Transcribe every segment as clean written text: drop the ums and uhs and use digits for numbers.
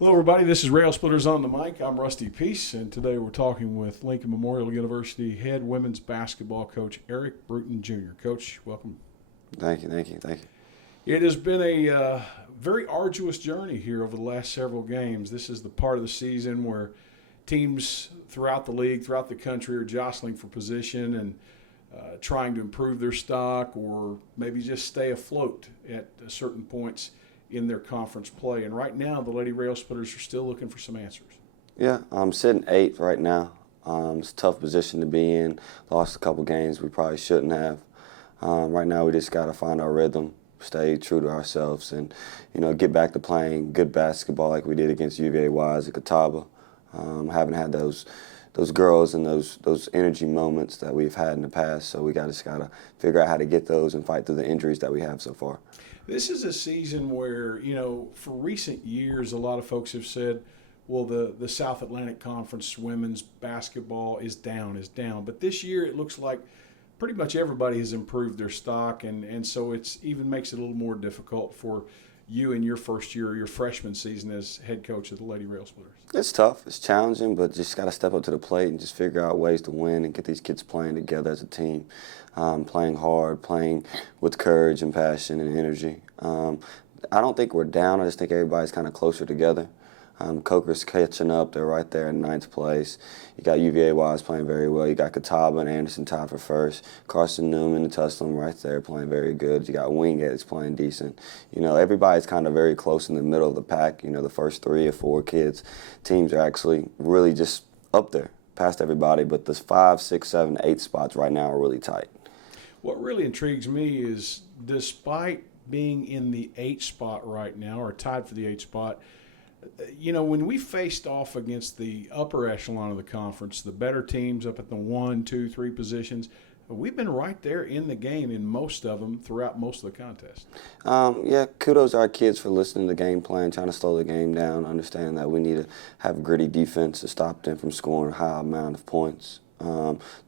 Hello, everybody. This is Railsplitters on the mic. I'm Rusty Peace, and today we're talking with Lincoln Memorial University head women's basketball coach Eric Brewton Jr. Coach, welcome. Thank you. It has been a very arduous journey here over the last several games. This is the part of the season where teams throughout the league, throughout the country, are jostling for position and trying to improve their stock or maybe just stay afloat at certain points in their conference play. And right now, the Lady Railsplitters are still looking for some answers. Yeah, I'm sitting eighth right now. It's a tough position to be in. Lost a couple games we probably shouldn't have. Right now, we just got to find our rhythm, stay true to ourselves, and get back to playing good basketball like we did against UVA-Wise at Catawba. Haven't had those girls and those energy moments that we've had in the past, so we just got to figure out how to get those and fight through the injuries that we have so far. This is a season where, for recent years, a lot of folks have said, well, the South Atlantic Conference women's basketball is down. But this year it looks like pretty much everybody has improved their stock, and so it's even makes it a little more difficult for you in your first year, your freshman season as head coach of the Lady Railsplitters. It's tough, it's challenging, but just got to step up to the plate and just figure out ways to win and get these kids playing together as a team, playing hard, playing with courage and passion and energy. I don't think we're down. I just think everybody's kind of closer together. Coker's catching up. They're right there in ninth place. You got UVA-Wise playing very well. You got Catawba and Anderson tied for first. Carson Newman and Tusculum right there playing very good. You got Wingate that's playing decent. Everybody's kind of very close in the middle of the pack. The first 3 or 4 teams are actually really just up there past everybody. But the 5, 6, 7, 8 spots right now are really tight. What really intrigues me is despite being in the 8th spot right now, or tied for the 8th spot, when we faced off against the upper echelon of the conference, the better teams up at the 1, 2, 3 positions, we've been right there in the game in most of them throughout most of the contest. Yeah, kudos to our kids for listening to the game plan, trying to slow the game down, understanding that we need to have gritty defense to stop them from scoring a high amount of points.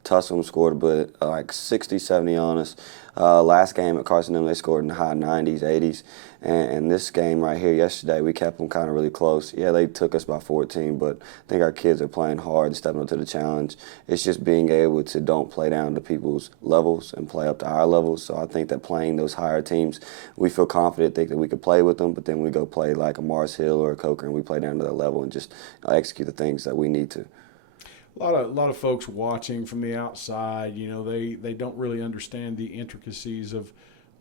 Tusculum scored a bit, like 60, 70 on us. Last game at Carson Newman, they scored in the high 90s, 80s. And this game right here yesterday, we kept them kind of really close. Yeah, they took us by 14, but I think our kids are playing hard and stepping up to the challenge. It's just being able to don't play down to people's levels and play up to our levels. So I think that playing those higher teams, we feel confident, think that we could play with them, but then we go play like a Mars Hill or a Coker and we play down to that level and just execute the things that we need to. A lot of folks watching from the outside, they don't really understand the intricacies of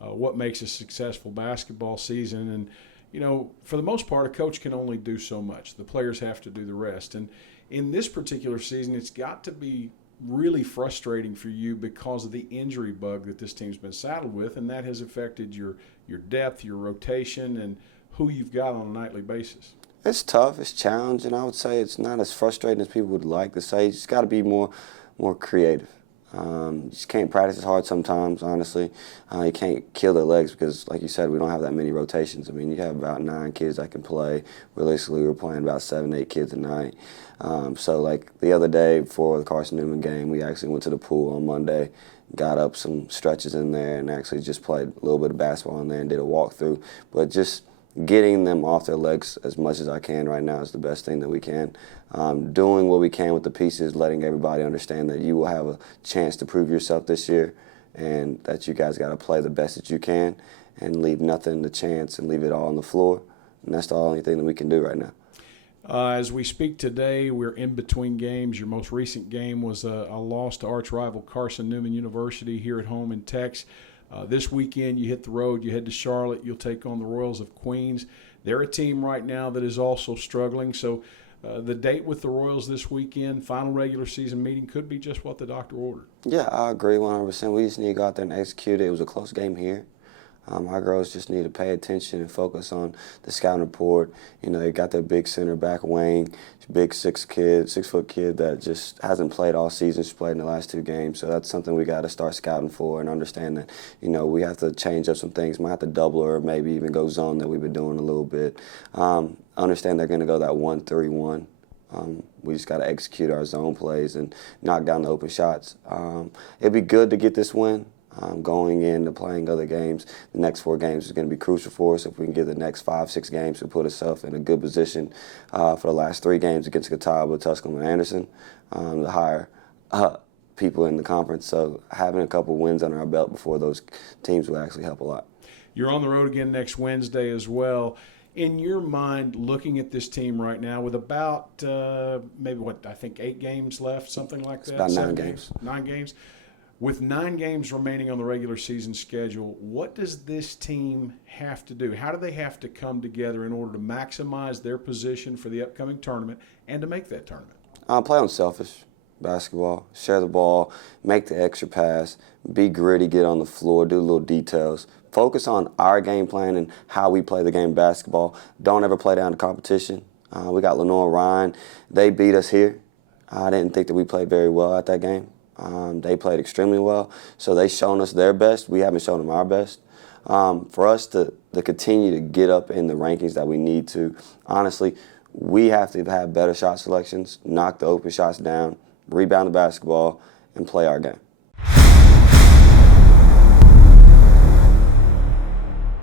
what makes a successful basketball season. And, for the most part, a coach can only do so much. The players have to do the rest. And in this particular season, it's got to be really frustrating for you because of the injury bug that this team's been saddled with, and that has affected your depth, your rotation, and who you've got on a nightly basis. It's tough. It's challenging. I would say it's not as frustrating as people would like to say. You just got to be more creative. You just can't practice as hard sometimes, honestly. You can't kill their legs because, like you said, we don't have that many rotations. I mean, you have about 9 kids that can play. Realistically, we're playing about 7, 8 kids a night. So, like the other day before the Carson Newman game, we actually went to the pool on Monday, got up some stretches in there, and actually just played a little bit of basketball in there and did a walkthrough. But just getting them off their legs as much as I can right now is the best thing that we can. Doing what we can with the pieces, letting everybody understand that you will have a chance to prove yourself this year and that you guys got to play the best that you can and leave nothing to chance and leave it all on the floor. And that's the only thing that we can do right now. As we speak today, we're in between games. Your most recent game was a loss to arch rival Carson Newman University here at home in Tex. This weekend, you hit the road, you head to Charlotte, you'll take on the Royals of Queens. They're a team right now that is also struggling. So the date with the Royals this weekend, final regular season meeting, could be just what the doctor ordered. Yeah, I agree 100%. We just need to go out there and execute it. It was a close game here. Our girls just need to pay attention and focus on the scouting report. They got their big center back, Wayne, big 6-foot kid that just hasn't played all season. She's played in the last 2 games. So that's something we got to start scouting for and understand that, we have to change up some things. Might have to double or maybe even go zone that we've been doing a little bit. Understand they're going to go that 1-3-1. We just got to execute our zone plays and knock down the open shots. It'd be good to get this win. Going into playing other games, the next 4 games is going to be crucial for us. If we can get the next 5, 6 games to put ourselves in a good position for the last 3 games against Catawba, Tusculum, and Anderson, the higher people in the conference. So having a couple wins under our belt before those teams will actually help a lot. You're on the road again next Wednesday as well. In your mind, looking at this team right now with about maybe I think 8 games left, something like that? It's about 9 games. 9 games. With 9 games remaining on the regular season schedule, what does this team have to do? How do they have to come together in order to maximize their position for the upcoming tournament and to make that tournament? Play unselfish basketball, share the ball, make the extra pass, be gritty, get on the floor, do little details. Focus on our game plan and how we play the game of basketball. Don't ever play down to competition. We got Lenore, Ryan. They beat us here. I didn't think that we played very well at that game. They played extremely well, so they've shown us their best. We haven't shown them our best. For us to continue to get up in the rankings that we need to, honestly, we have to have better shot selections, knock the open shots down, rebound the basketball, and play our game.